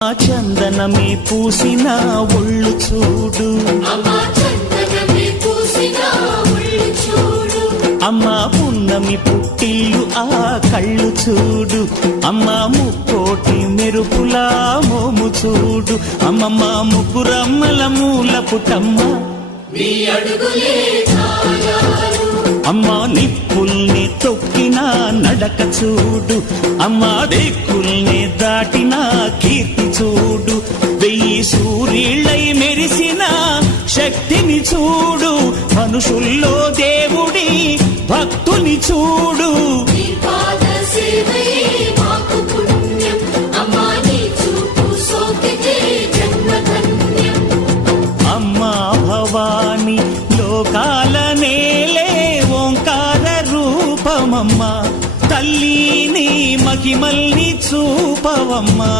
చందనమే పూసిన ఒళ్ళు చూడు, అమ్మ పున్నమి పుట్టిల్లు ఆ కళ్ళు చూడు, అమ్మ ముక్కోటి మెరుపులా మోము చూడు, అమ్మమ్మ ముగ్గురమ్మల మూల పుట్టమ్మ అమ్మ నిప్పుల్ని తొక్కిన నడక చూడు, అమ్మ దిక్కుల్ని దాటిన కీర్తి చూడు, 1000 సూర్యుళ్ళై మెరిసిన శక్తిని చూడు, మనుషుల్లో దేవుడి భక్తుని చూడు. అమ్మా భవాని లోకాల నేలే ఓంకార రూపమమ్మా, తల్లిని మహిమల్ని చూపవమ్మా.